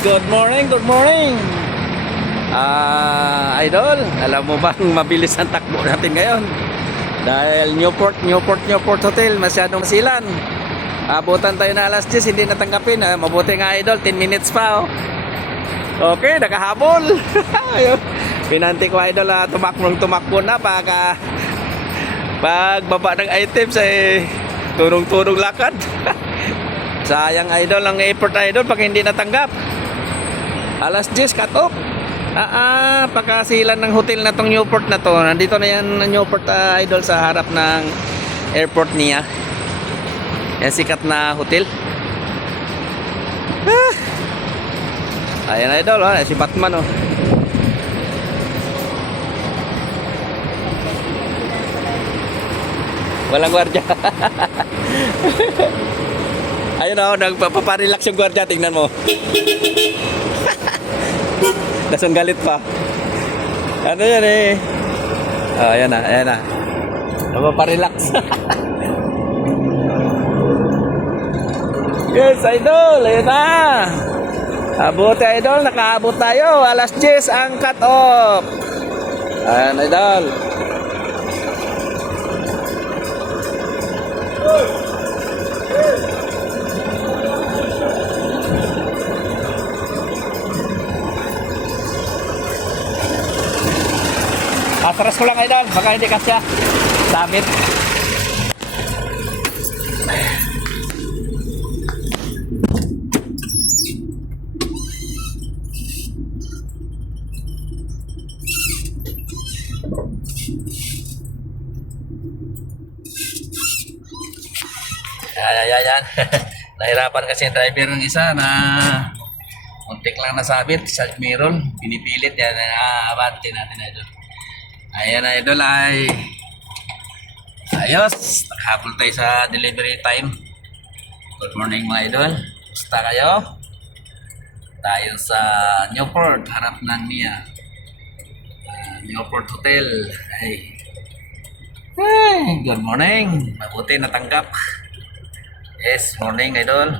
good morning, good morning. Idol, alam mo bang mabilis ang takbo natin ngayon? Dahil Newport Hotel, masyadong masilan. Abutan tayo na alas 10, hindi natanggapin. Mabuti nga idol, 10 minutes pa. Okay, nakahabol. Pinanti ko idol, tumakbo na pag baba ng items ay turong-turong lakad. Sayang idol ang effort idol pag hindi natanggap. Alas 10 cut off. Pagkasilan ng hotel na tong Newport na to. Nandito na yan Newport idol sa harap ng airport niya. Yan sikat na hotel. Ayan idol, si Batman oh. Walang gwardiya. Ayun o, nagpaparelax yung gwardiya. Tingnan mo. Dasong galit pa. Ano yan eh. Ayan na. Nagpaparelax. Yes, idol. Ayun na. Abuti idol. Nakaabot tayo. Alas 10 ang cut off. Ayan idol. Atras ko lang idol, baka hindi kasya. Sabit. Ayan. Nahirapan kasi yung driver ng isa na muntik lang nasabit sa mirror. Pinipilit yan. Abante natin idol. Ayan na idol ay ayos, nakahabol tayo sa delivery time. Good morning mga idol, gusto kayo? Tayo sa Newport, harap ng niya Newport Hotel. Ay, good morning, mabuti natanggap. Yes, morning idol.